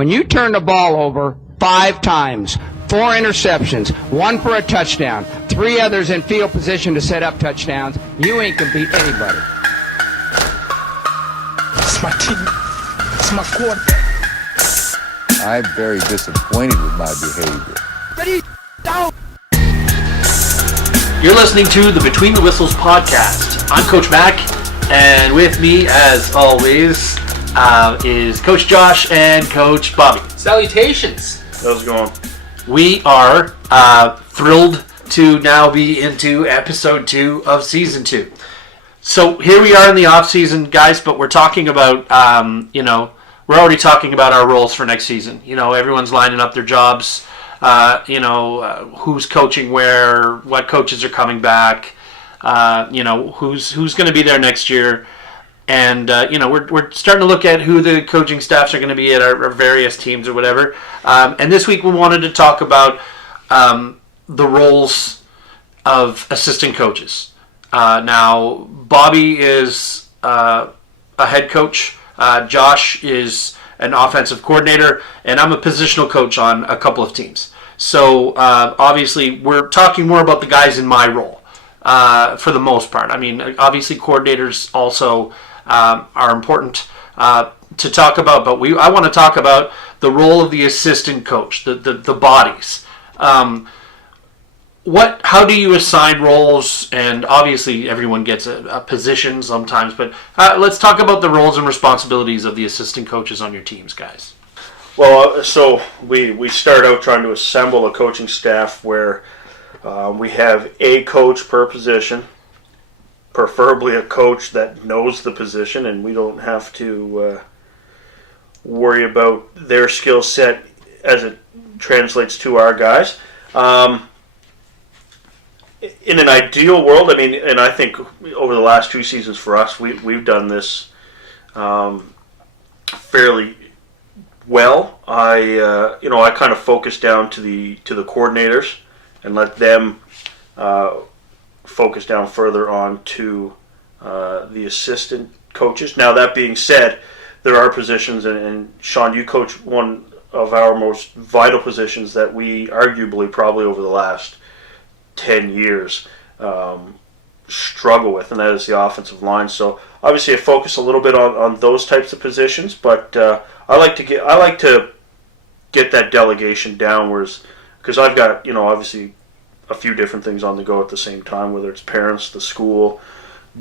When you turn the ball over 5 times, 4 interceptions, 1 for a touchdown, 3 others in field position to set up touchdowns, you ain't gonna beat anybody. It's my team. It's my quarterback. I'm very disappointed with my behavior. Ready, down. You're listening to the Between the Whistles podcast. I'm Coach Mac, and with me, as always, is Coach Josh and Coach Bobby. Salutations. How's it going? We are thrilled to now be into episode 2 of season 2. So here we are in the off season, guys, but we're talking about, we're already talking about our roles for next season. You know, everyone's lining up their jobs. Who's coaching where, what coaches are coming back, who's going to be there next year. And, we're starting to look at who the coaching staffs are going to be at our various teams or whatever. And this week we wanted to talk about the roles of assistant coaches. Now, Bobby is a head coach. Josh is an offensive coordinator, and I'm a positional coach on a couple of teams. So, obviously, we're talking more about the guys in my role for the most part. I mean, obviously, coordinators also are important to talk about, but I want to talk about the role of the assistant coach, the bodies. How do you assign roles? And obviously, everyone gets a position sometimes, but let's talk about the roles and responsibilities of the assistant coaches on your teams, guys. Well, so we start out trying to assemble a coaching staff where we have a coach per position, preferably a coach that knows the position, and we don't have to worry about their skill set as it translates to our guys. In an ideal world, I mean, and I think over the last 2 seasons for us, we've done this fairly well. I kind of focus down to the coordinators and let them focus down further on to the assistant coaches. Now, that being said, there are positions, and Sean, you coach one of our most vital positions that we arguably probably over the last 10 years struggle with, and that is the offensive line. So obviously I focus a little bit on those types of positions, but I like to get that delegation downwards, because I've got, obviously a few different things on the go at the same time, whether it's parents, the school,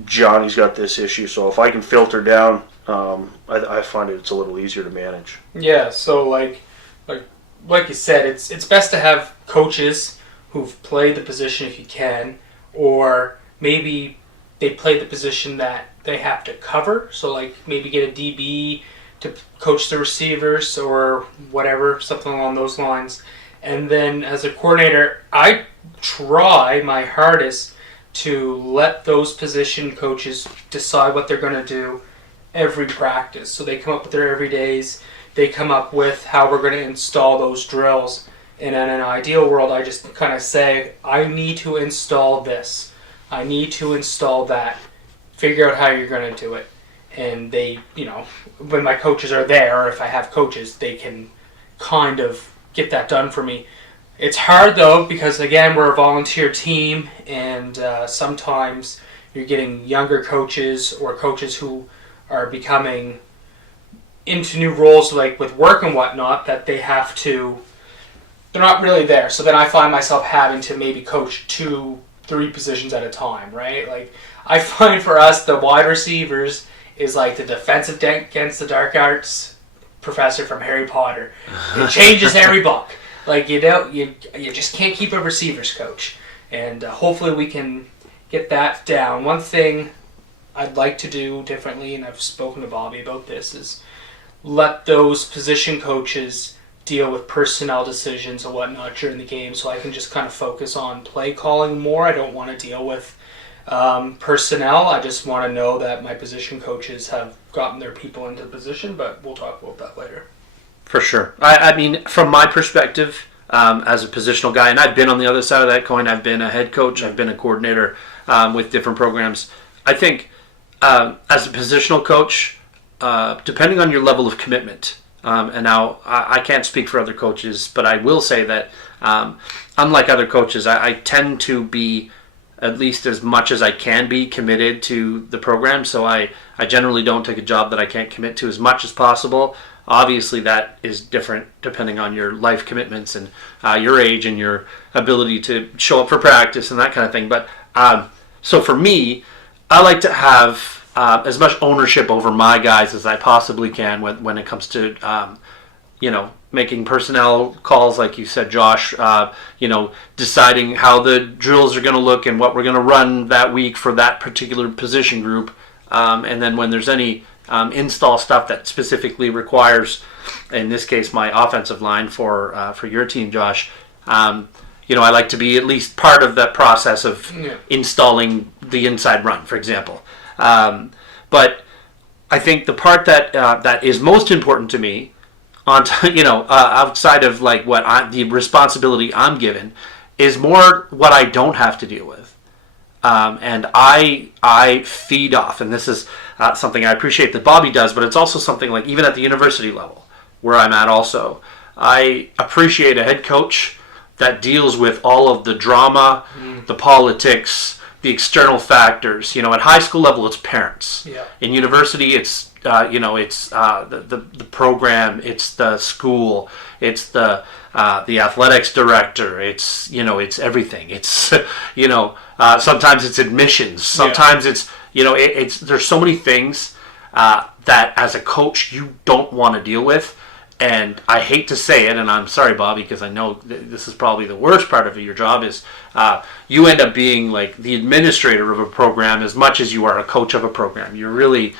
Johnny's got this issue, so if I can filter down, I find it's a little easier to manage. Yeah, so like you said, it's best to have coaches who've played the position if you can, or maybe they played the position that they have to cover, so like maybe get a DB to coach the receivers or whatever, something along those lines. And then as a coordinator, I try my hardest to let those position coaches decide what they're going to do every practice. So they come up with their everydays, they come up with how we're going to install those drills. And in an ideal world, I just kind of say, I need to install this. I need to install that. Figure out how you're going to do it. And they, when my coaches are there, or if I have coaches, they can kind of get that done for me. It's hard, though, because, again, we're a volunteer team, and sometimes you're getting younger coaches or coaches who are becoming into new roles, like with work and whatnot, that they have to... They're not really there, so then I find myself having to maybe coach 2-3 positions at a time, right? Like, I find for us, the wide receivers is like the defensive against the dark arts professor from Harry Potter. It changes every book. Like, you just can't keep a receivers coach. And hopefully we can get that down. One thing I'd like to do differently, and I've spoken to Bobby about this, is let those position coaches deal with personnel decisions and whatnot during the game, so I can just kind of focus on play calling more. I don't want to deal with personnel. I just want to know that my position coaches have gotten their people into position, but we'll talk about that later. For sure. I mean, from my perspective, as a positional guy, and I've been on the other side of that coin, I've been a head coach, I've been a coordinator with different programs. I think as a positional coach, depending on your level of commitment, And now I can't speak for other coaches, but I will say that unlike other coaches, I tend to be at least as much as I can be committed to the program. So I generally don't take a job that I can't commit to as much as possible. Obviously, that is different depending on your life commitments and your age and your ability to show up for practice and that kind of thing. But so for me, I like to have as much ownership over my guys as I possibly can when it comes to making personnel calls, like you said, Josh. Deciding how the drills are going to look and what we're going to run that week for that particular position group. And then when there's any install stuff that specifically requires, in this case, my offensive line for your team, Josh. I like to be at least part of that process of installing the inside run, for example. But I think the part that is most important to me, outside of like the responsibility I'm given, is more what I don't have to deal with. And I feed off, and this is something I appreciate that Bobby does, but it's also something like even at the university level where I'm at also. I appreciate a head coach that deals with all of the drama, the politics, the external factors. At high school level, it's parents. Yeah. In university, it's the program, it's the school, it's the athletics director, it's everything. It's sometimes it's admissions, sometimes it's there's so many things that as a coach you don't want to deal with. And I hate to say it, and I'm sorry, Bobby, because I know this is probably the worst part of your job, is you end up being like the administrator of a program as much as you are a coach of a program. You're really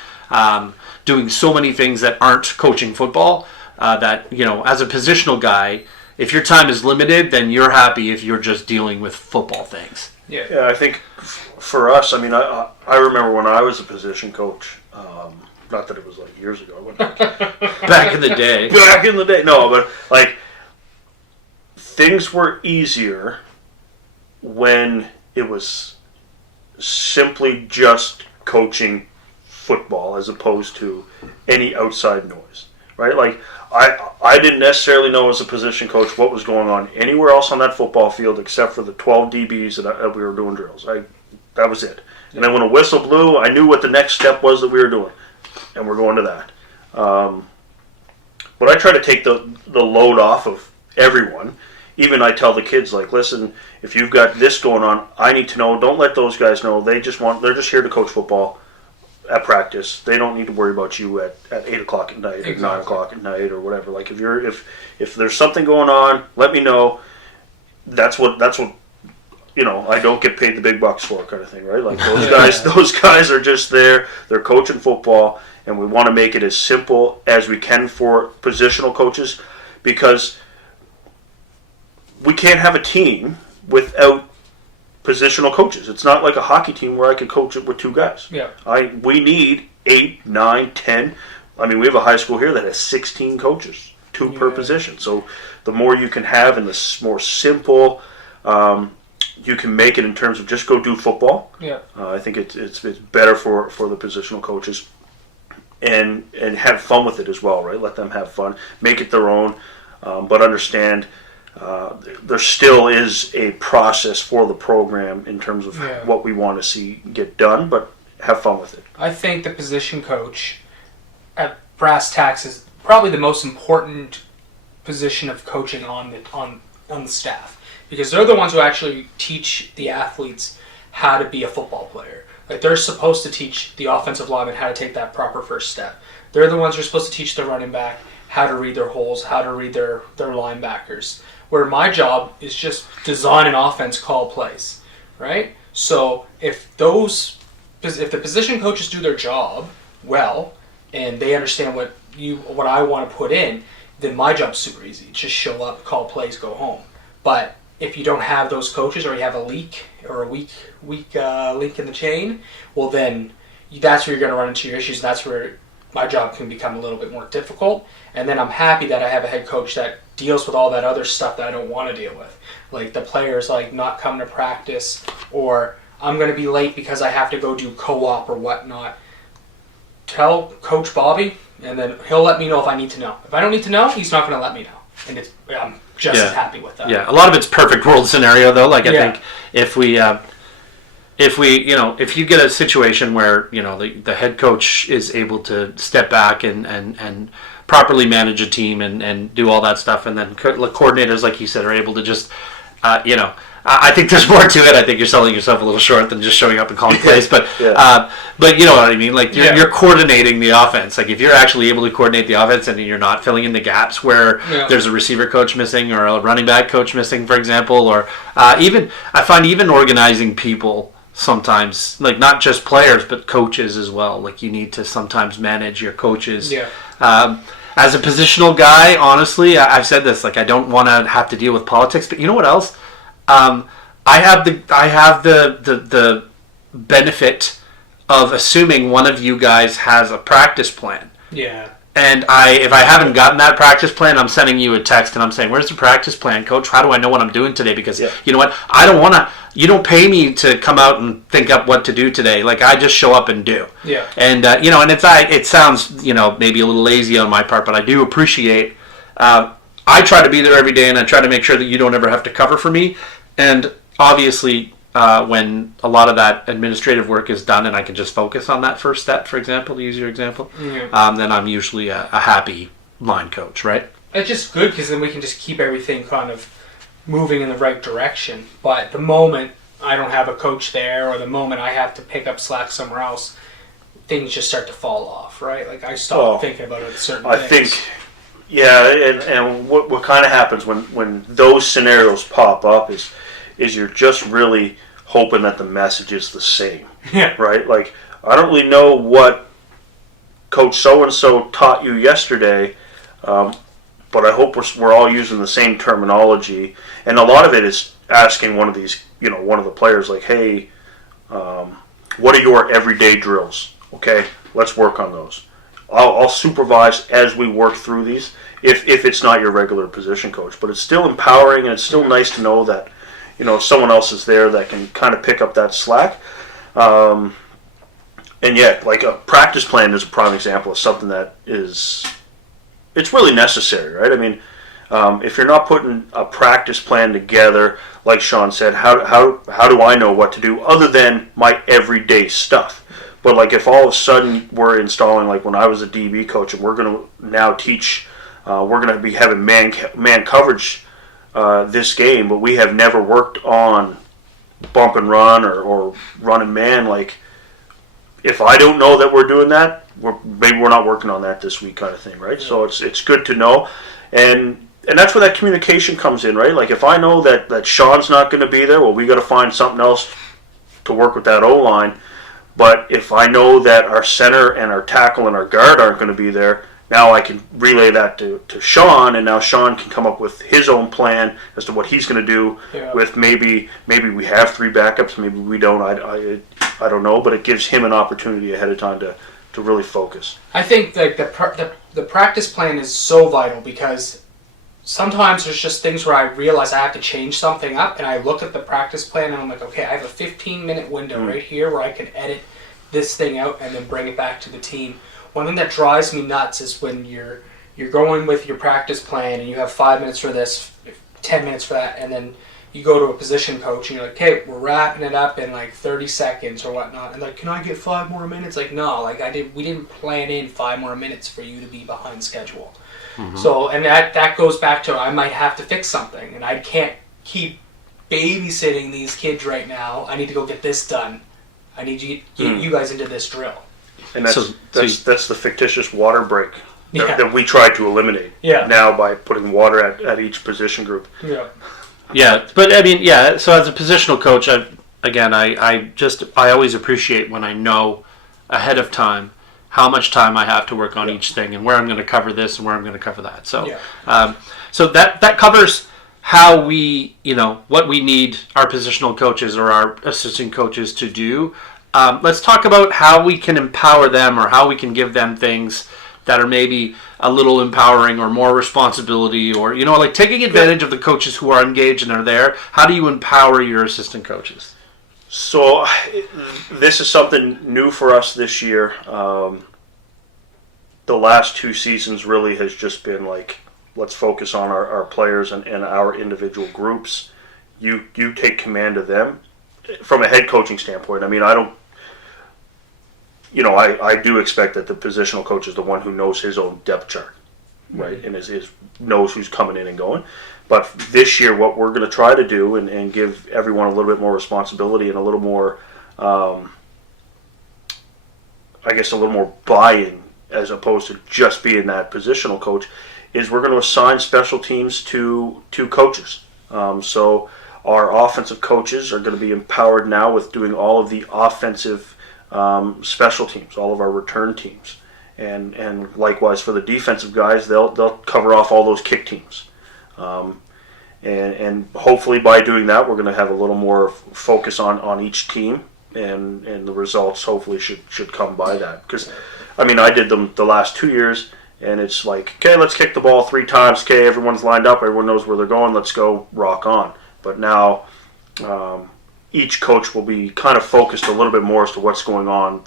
doing so many things that aren't coaching football that, as a positional guy, if your time is limited, then you're happy if you're just dealing with football things. Yeah, I think for us, I remember when I was a position coach, not that it was like years ago. Back in the day. Back in the day. No, but like things were easier when it was simply just coaching football as opposed to any outside noise, right? Like I didn't necessarily know as a position coach what was going on anywhere else on that football field except for the 12 DBs that we were doing drills. That was it. And then when a whistle blew, I knew what the next step was that we were doing. And we're going to that. But I try to take the load off of everyone. Even I tell the kids, like, listen, if you've got this going on, I need to know. Don't let those guys know. They're just here to coach football at practice. They don't need to worry about you at 8 o'clock at night or 9 o'clock at night or whatever. Like, if there's something going on, let me know. That's what I don't get paid the big bucks for, kind of thing, right? Like those guys are just there. They're coaching football, and we want to make it as simple as we can for positional coaches, because we can't have a team without positional coaches. It's not like a hockey team where I could coach it with two guys. Yeah. We need 8, 9, 10. We have a high school here that has 16 coaches, 2 per position. So the more you can have and the more simple you can make it in terms of just go do football. Yeah. I think it's better for the positional coaches, and have fun with it as well, right? Let them have fun, make it their own, but understand there still is a process for the program in terms of what we want to see get done, but have fun with it. I think the position coach at brass tacks is probably the most important position of coaching on the staff. Because they're the ones who actually teach the athletes how to be a football player. Like, they're supposed to teach the offensive lineman how to take that proper first step. They're the ones who are supposed to teach the running back how to read their holes, how to read their linebackers. Where my job is just design an offense, call plays, right? So if the position coaches do their job well and they understand what I want to put in, then my job's super easy. Just show up, call plays, go home. But if you don't have those coaches, or you have a leak or a weak link in the chain, well then that's where you're going to run into your issues. That's where my job can become a little bit more difficult. And then I'm happy that I have a head coach that deals with all that other stuff that I don't want to deal with. Like the players not coming to practice, or I'm going to be late because I have to go do co-op or whatnot. Tell Coach Bobby, and then he'll let me know if I need to know. If I don't need to know, he's not going to let me know, and I'm just as happy with that. Yeah, a lot of it's perfect world scenario though. Like I think if you get a situation where the head coach is able to step back and properly manage a team and do all that stuff, and then coordinators, like you said, are able to just I think there's more to it. I think you're selling yourself a little short than just showing up and calling plays, but you know what I mean. Like you're coordinating the offense. Like if you're actually able to coordinate the offense and you're not filling in the gaps where there's a receiver coach missing or a running back coach missing, for example, or even I find even organizing people sometimes, like not just players but coaches as well. Like you need to sometimes manage your coaches. As a positional guy, honestly, I've said this. Like I don't want to have to deal with politics, but you know what else? I have the benefit of assuming one of you guys has a practice plan. Yeah. And if I haven't gotten that practice plan, I'm sending you a text and I'm saying, "Where's the practice plan, Coach? How do I know what I'm doing today?" Because you know what? I don't want to. You don't pay me to come out and think up what to do today. Like I just show up and do. Yeah. And and it sounds maybe a little lazy on my part, but I do appreciate. I try to be there every day, and I try to make sure that you don't ever have to cover for me. And obviously, when a lot of that administrative work is done and I can just focus on that first step, for example, to use your example, then I'm usually a happy line coach, right? It's just good because then we can just keep everything kind of moving in the right direction. But the moment I don't have a coach there or the moment I have to pick up slack somewhere else, things just start to fall off, right? Like I stop thinking about it certain things. I think... Yeah, and what kind of happens when those scenarios pop up is you're just really hoping that the message is the same. Yeah. Right? Like, I don't really know what Coach so-and-so taught you yesterday, but I hope we're all using the same terminology. And a lot of it is asking one of the players, like, hey, what are your everyday drills? Okay, let's work on those. I'll supervise as we work through these if it's not your regular position coach. But it's still empowering, and it's still nice to know that someone else is there that can kind of pick up that slack. And like a practice plan is a prime example of something that it's really necessary, right? I mean, if you're not putting a practice plan together, like Sean said, how do I know what to do other than my everyday stuff? But like if all of a sudden we're installing, like when I was a DB coach, and we're going to now teach, we're going to be having man coverage this game, but we have never worked on bump and run or run and man. Like if I don't know that we're doing that, maybe we're not working on that this week, kind of thing, right? Yeah. So it's good to know, and that's where that communication comes in, right? Like if I know that Sean's not going to be there, well, we got to find something else to work with that O-line. But if I know that our center and our tackle and our guard aren't going to be there, now I can relay that to Sean, and now Sean can come up with his own plan as to what he's going to do. Yeah. With maybe we have 3 backups, maybe we don't. I don't know, but it gives him an opportunity ahead of time to really focus. I think like the practice plan is so vital because sometimes there's just things where I realize I have to change something up, and I look at the practice plan and I'm like, okay, I have a 15-minute window right here where I can edit this thing out and then bring it back to the team. One thing that drives me nuts is when you're going with your practice plan and you have 5 minutes for this, 10 minutes for that, and then you go to a position coach and you're like, okay, we're wrapping it up in like 30 seconds or whatnot, and like, can I get 5 more minutes? Like, no, like we didn't plan in 5 more minutes for you to be behind schedule. Mm-hmm. So, and that goes back to I might have to fix something, and I can't keep babysitting these kids right now. I need to go get this done. I need to get you guys into this drill. And that's the fictitious water break that we try to eliminate now by putting water at each position group. Yeah. Yeah, but I mean, so as a positional coach, I always appreciate when I know ahead of time how much time I have to work on each thing and where I'm going to cover this and where I'm going to cover that. So, so that covers how we, what we need our positional coaches or our assistant coaches to do. Let's talk about how we can empower them or how we can give them things that are maybe a little empowering or more responsibility or, like taking advantage of the coaches who are engaged and are there. How do you empower your assistant coaches? So this is something new for us this year. the last 2 seasons really has just been like, let's focus on our players and our individual groups. You take command of them from a head coaching standpoint. I mean, I don't, I do expect that the positional coach is the one who knows his own depth chart, right, and knows who's coming in and going. But this year, what we're going to try to do and give everyone a little bit more responsibility and a little more, I guess, a little more buy-in as opposed to just being that positional coach, is we're going to assign special teams to coaches. So our offensive coaches are going to be empowered now with doing all of the offensive special teams, all of our return teams, and likewise for the defensive guys, they'll cover off all those kick teams. And hopefully by doing that, we're going to have a little more focus on each team, and the results hopefully should come by that. Because, I mean, I did them the last 2 years, and it's like, okay, let's kick the ball 3 times. Okay, everyone's lined up. Everyone knows where they're going. Let's go rock on. But now each coach will be kind of focused a little bit more as to what's going on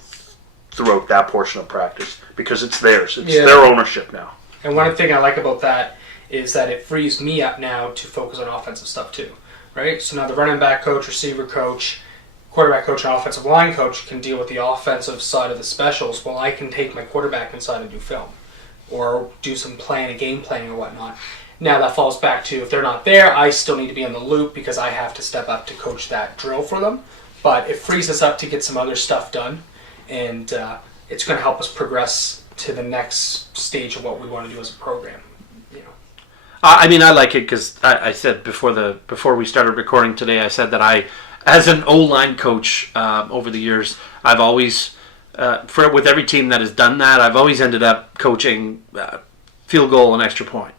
throughout that portion of practice, because it's theirs. It's their ownership now. And one thing I like about that is that it frees me up now to focus on offensive stuff too, right? So now the running back coach, receiver coach, quarterback coach, and offensive line coach can deal with the offensive side of the specials, while I can take my quarterback inside and do film or do some game planning or whatnot. Now that falls back to, if they're not there, I still need to be in the loop because I have to step up to coach that drill for them. But it frees us up to get some other stuff done, and it's going to help us progress to the next stage of what we want to do as a program. I mean, I like it because I said before we started recording today, I said that I, as an O-line coach over the years, I've always, with every team that has done that, I've always ended up coaching field goal and extra point,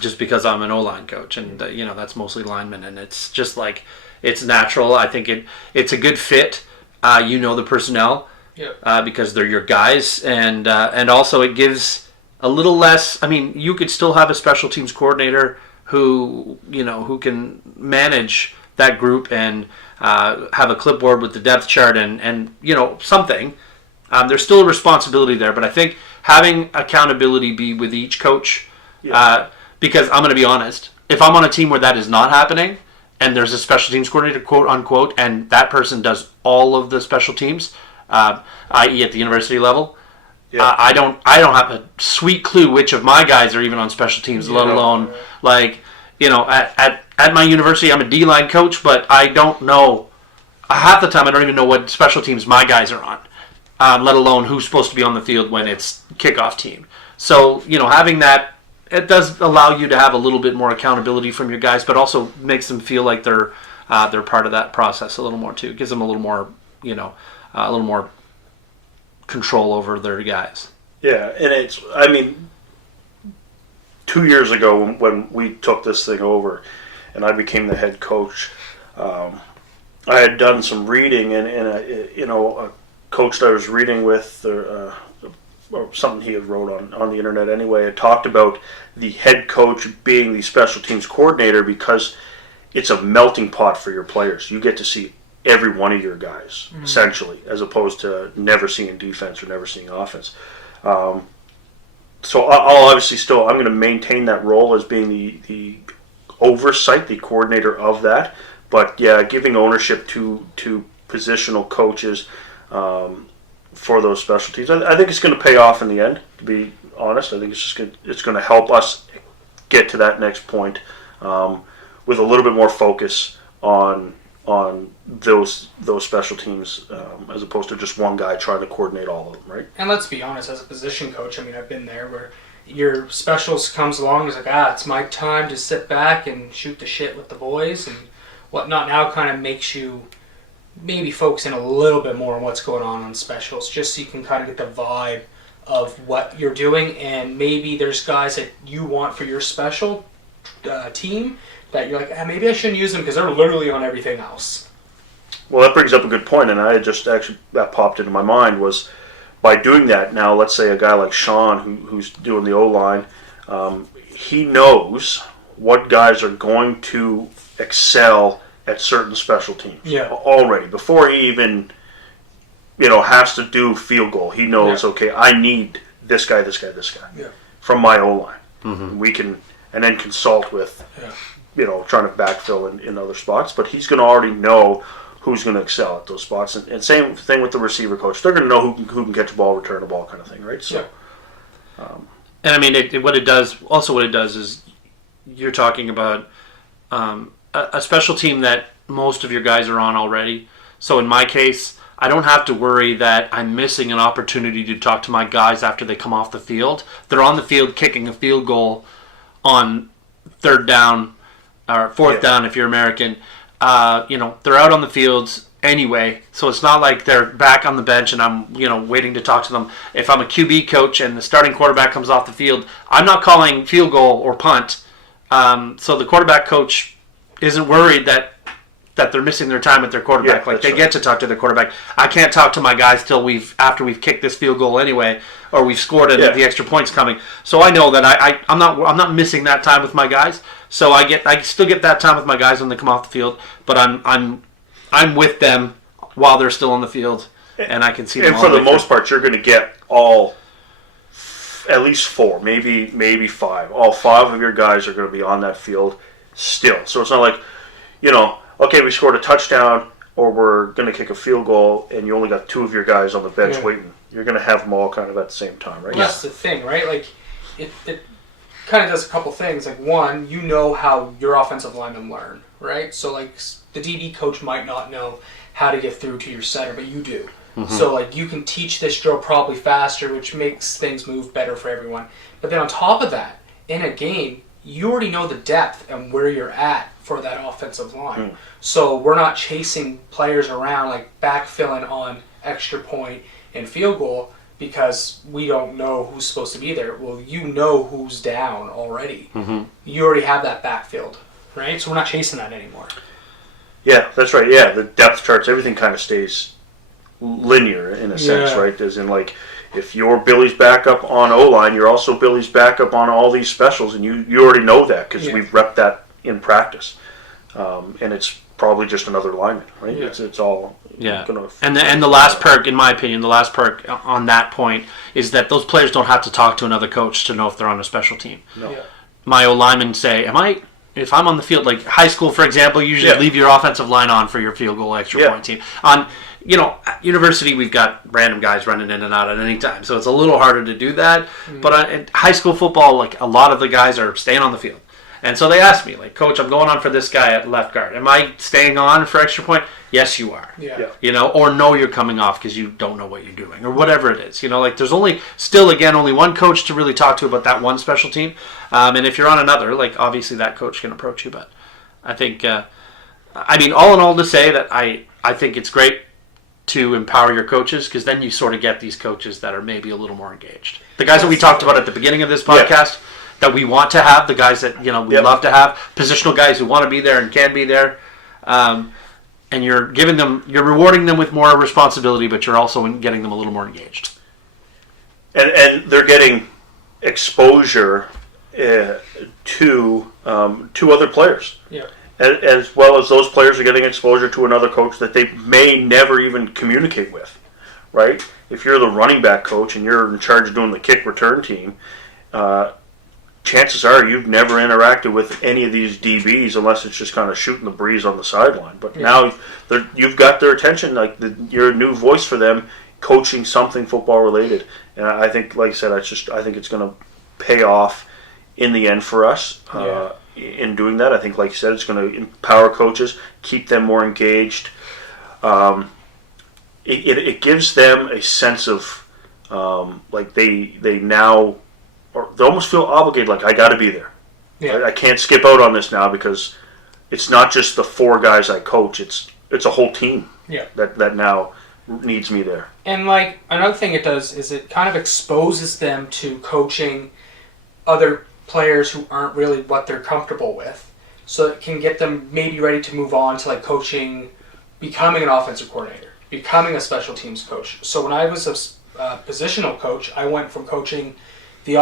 just because I'm an O-line coach, and that's mostly linemen, and it's just like, it's natural. I think it's a good fit. The personnel, because they're your guys, and also it gives a little less. I mean, you could still have a special teams coordinator who can manage that group and have a clipboard with the depth chart and something. There's still a responsibility there, but I think having accountability be with each coach, because I'm going to be honest, if I'm on a team where that is not happening and there's a special teams coordinator, quote unquote, and that person does all of the special teams, i.e. at the university level, I don't have a sweet clue which of my guys are even on special teams, let alone at my university I'm a D-line coach, but I don't know, half the time I don't even know what special teams my guys are on, let alone who's supposed to be on the field when it's kickoff team. So having that, it does allow you to have a little bit more accountability from your guys, but also makes them feel like they're part of that process a little more too. It gives them a little more control over their guys. Yeah, and 2 years ago when we took this thing over and I became the head coach, I had done some reading, and a coach that I was reading with, or something he had wrote on the internet anyway, had talked about the head coach being the special teams coordinator because it's a melting pot for your players. You get to see every one of your guys, essentially, as opposed to never seeing defense or never seeing offense. So I'll obviously I'm going to maintain that role as being the oversight, the coordinator of that. But yeah, giving ownership to positional coaches for those specialties, I think it's going to pay off in the end. To be honest, I think it's going to help us get to that next point with a little bit more focus on those special teams as opposed to just one guy trying to coordinate all of them, right? And let's be honest, as a position coach, I mean, I've been there where your specials comes along, it's like, it's my time to sit back and shoot the shit with the boys and whatnot. Now kind of makes you maybe focus in a little bit more on what's going on specials, just so you can kind of get the vibe of what you're doing, and maybe there's guys that you want for your special team that you're like, maybe I shouldn't use them because they're literally on everything else. Well, that brings up a good point, and I just actually, that popped into my mind, was by doing that now, let's say a guy like Sean who's doing the O-line, he knows what guys are going to excel at certain special teams already. Before he even has to do field goal, he knows, okay, I need this guy, this guy, this guy Yeah. from my O-line. We can, and then consult with, trying to backfill in other spots. But he's going to already know who's going to excel at those spots. And same thing with the receiver coach. They're going to know who can catch a ball, return a ball kind of thing, right? So, And I mean, what it does is you're talking about a special team that most of your guys are on already. So in my case, I don't have to worry that I'm missing an opportunity to talk to my guys after they come off the field. They're on the field kicking a field goal on third down or fourth down if you're American. They're out on the fields anyway, so it's not like they're back on the bench and I'm waiting to talk to them. If I'm a QB coach and the starting quarterback comes off the field, I'm not calling field goal or punt. So the quarterback coach isn't worried that they're missing their time with their quarterback. Like they get to talk to their quarterback. I can't talk to my guys till after we've kicked this field goal anyway, or we've scored it. The extra points coming. So I know that I'm not missing that time with my guys. So I still get that time with my guys when they come off the field. But I'm with them while they're still on the field, and I can see them. And for the most part, you're going to get at least 4, maybe 5. All 5 of your guys are going to be on that field still. So it's not like, okay, we scored a touchdown or we're going to kick a field goal and you only got 2 of your guys on the bench waiting. You're going to have them all kind of at the same time, right? Well, that's the thing, right? Like, it kind of does a couple things. Like, one, how your offensive linemen learn, right? So, like, the DB coach might not know how to get through to your center, but you do. So, like, you can teach this drill probably faster, which makes things move better for everyone. But then on top of that, in a game, you already know the depth and where you're at for that offensive line. So we're not chasing players around, like backfilling on extra point and field goal because we don't know who's supposed to be there. Well, you know who's down already. You already have that backfield, right? So we're not chasing that anymore. Yeah, that's right. Yeah, the depth charts, everything kind of stays linear in a sense, right? As in, like, if you're Billy's backup on O-line, you're also Billy's backup on all these specials, and you already know that because we've repped that in practice. And it's probably just another lineman, right? It's all gonna... And the last perk, in my opinion, on that point is that those players don't have to talk to another coach to know if they're on a special team. No. Yeah. My O-linemen say, if I'm on the field, like high school, for example, you usually leave your offensive line on for your field goal extra point team. On university, we've got random guys running in and out at any time, so it's a little harder to do that. But in high school football, like a lot of the guys are staying on the field. And so they asked me, like, Coach, I'm going on for this guy at left guard. Am I staying on for extra point? Yes, you are. Or no, you're coming off because you don't know what you're doing, or whatever it is. Like, there's only one coach to really talk to about that one special team. And if you're on another, like, obviously that coach can approach you. But I think, all in all, to say that I think it's great to empower your coaches, because then you sort of get these coaches that are maybe a little more engaged. The guys that we talked about at the beginning of this podcast, that we want to have, the guys that we love to have, positional guys who want to be there and can be there, and you're rewarding them with more responsibility, but you're also getting them a little more engaged. And they're getting exposure to other players. Yeah. As well as those players are getting exposure to another coach that they may never even communicate with, right? If you're the running back coach and you're in charge of doing the kick return team, chances are you've never interacted with any of these DBs unless it's just kind of shooting the breeze on the sideline. But now you've got their attention, like you're a new voice for them, coaching something football related. And I think, like I said, I think it's going to pay off in the end for us. In doing that, I think, like you said, it's going to empower coaches, keep them more engaged. It gives them a sense of like they now, or they almost feel obligated, like I got to be there. I can't skip out on this now because it's not just the 4 guys I coach; it's a whole team. That now needs me there. And like another thing it does is it kind of exposes them to coaching other players who aren't really what they're comfortable with, so it can get them maybe ready to move on to like coaching, becoming an offensive coordinator, becoming a special teams coach. So when I was a positional coach, I went from coaching the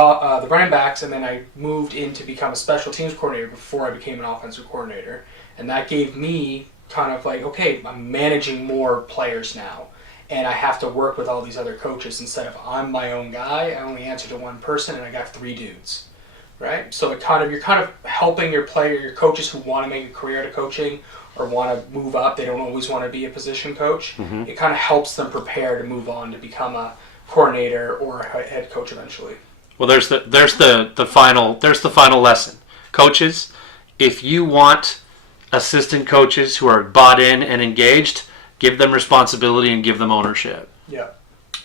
running backs, and then I moved in to become a special teams coordinator before I became an offensive coordinator, and that gave me kind of like, okay, I'm managing more players now, and I have to work with all these other coaches instead of I'm my own guy. I only answer to one person, and I got 3 dudes, right? So you're kind of helping your coaches who want to make a career out of coaching or want to move up. They don't always want to be a position coach. It kind of helps them prepare to move on to become a coordinator or a head coach eventually. Well, there's the final lesson, coaches. If you want assistant coaches who are bought in and engaged, give them responsibility and give them ownership. Yeah.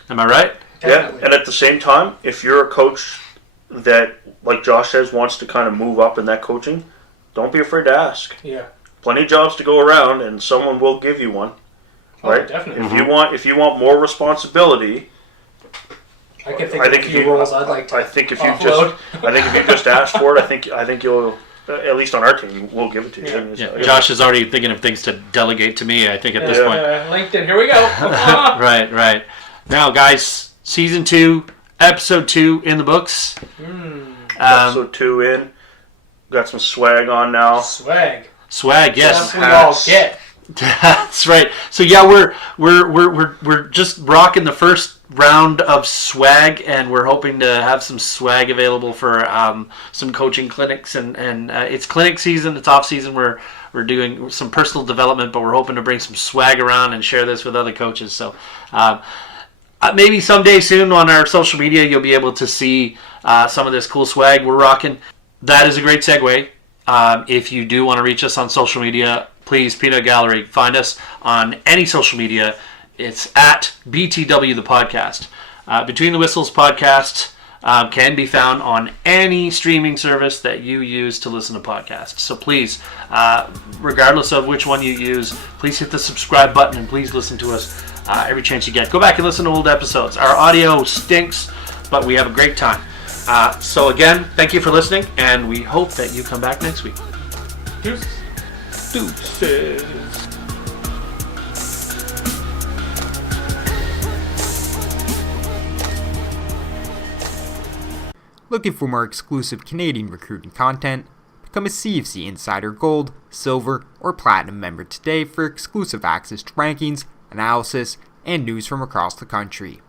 Am I right? Definitely. Yeah, and at the same time, if you're a coach that, like Josh says, wants to kind of move up in that coaching, don't be afraid to ask. Yeah. Plenty of jobs to go around, and someone will give you one. Right? Oh, definitely. If you want more responsibility, I can think of a few roles I'd like to I think if you offload. just ask for it, I think you'll, at least on our team, we'll give it to you. Yeah. Josh is already thinking of things to delegate to me, I think, at this point. LinkedIn, here we go. Right. Now, guys, season 2, episode 2 in the books. Episode 2 in. Got some swag on now. Swag, Yes. stuff we all get. That's right. So yeah, we're just rocking the first round of swag, and we're hoping to have some swag available for some coaching clinics, and it's clinic season. It's off season. We're doing some personal development, but we're hoping to bring some swag around and share this with other coaches. So maybe someday soon on our social media you'll be able to see some of this cool swag we're rocking. That is a great segue. If you do want to reach us on social media, please, Peanut Gallery, find us on any social media. It's at BTW the podcast. Between the Whistles podcast can be found on any streaming service that you use to listen to podcasts. So please, regardless of which one you use, please hit the subscribe button and please listen to us every chance you get. Go back and listen to old episodes. Our audio stinks, but we have a great time. So again, thank you for listening, and we hope that you come back next week. Deuces. Looking for more exclusive Canadian recruiting content? Become a CFC Insider Gold, Silver, or Platinum member today for exclusive access to rankings, analysis, and news from across the country.